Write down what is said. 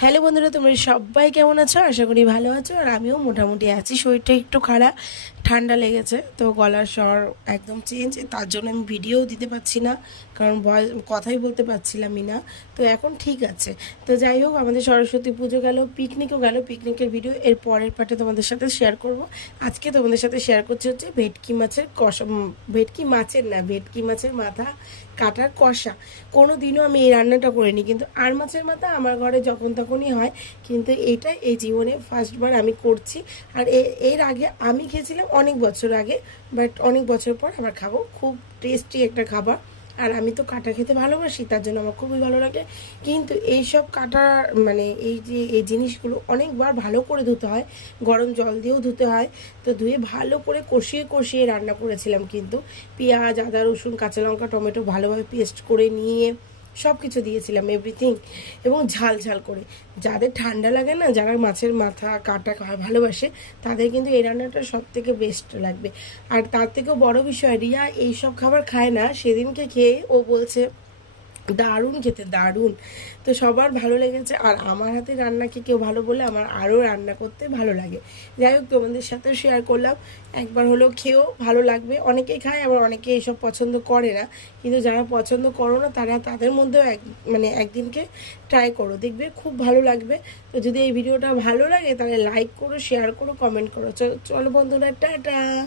Hello বন্ধুরা, তোমরা সবাই কেমন আছো? আশা করি ভালো আছো, আর আমিও মোটামুটি আছি। শরীরটা একটু খারাপ, ঠান্ডা লেগেছে, তো গলার স্বর একদম চেঞ্জ তার জন্য আমি ভিডিও দিতে পারছি না, কারণ ভয়- কথাই বলতে পারছিলামই না, তো এখন ঠিক আছে। তো যাই হোক, আমাদের সরস্বতী পুজো গেল পিকনিকও গেল পিকনিকের ভিডিও এর পরের পার্টে তোমাদের সাথে শেয়ার করব। আজকে তোমাদের সাথে শেয়ার করছি হচ্ছে ভেটকি মাছের কষা ভেটকি মাছের না, ভেটকি মাছের মাথা কাটার কষা। কোনো দিনও আমি এই রান্নাটা করিনি, কিন্তু আর মাছের মাথা আমার ঘরে যখন তখনই হয়। কিন্তু এইটা এই জীবনে ফার্স্টবার আমি করছি। আর এর আগে আমি খেয়েছিলাম অনেক বছর আগে বাট অনেক বছর পর আবার খাব। খুব টেস্টি একটা খাবার। আর আমি তো কাটা খেতে ভালোবাসি, তার জন্য আমার খুবই ভালো লাগে। কিন্তু এই সব কাটা মানে এই যে, এই জিনিসগুলো অনেকবার ভালো করে ধুতে হয়। গরম জল দিয়েও ধুতে হয়। তো ধুয়ে ভালো করে কষিয়ে কষিয়ে রান্না করেছিলাম কিন্তু। পেঁয়াজ, আদা, রসুন, কাঁচা লঙ্কা, টমেটো ভালোভাবে পেস্ট করে নিয়ে সব কিছু দিয়েছিলাম এভরিথিং এবং ঝাল ঝাল করে। যাদের ঠান্ডা লাগে না, যারা মাছের মাথা, কাটা ভালোবাসে, তাদের কিন্তু এই রান্নাটা সব থেকে বেস্ট লাগবে। আর তার থেকেও বড় বিষয়, রিয়া এইসব খাবার খায় না, সেদিনকে খেয়ে ও বলছে দারুণ খেতে, দারুণ। তো সবার ভালো লেগেছে। আর আমার হাতে রান্নাকে কেউ ভালো বলে? আমার আরও রান্না করতে ভালো লাগে। যাই হোক, তোমাদের সাথেও শেয়ার করলাম। একবার হলেও খেয়েও ভালো লাগবে। অনেকেই খায়, আবার অনেকে এইসব পছন্দ করে না। কিন্তু যারা পছন্দ করো না, তারা তাদের মধ্যেও এক মানে একদিনকে ট্রাই করো। দেখবে খুব ভালো লাগবে। তো যদি এই ভিডিওটা ভালো লাগে, তাহলে লাইক করো শেয়ার করো কমেন্ট করো। চলো বন্ধুরা, টাটা!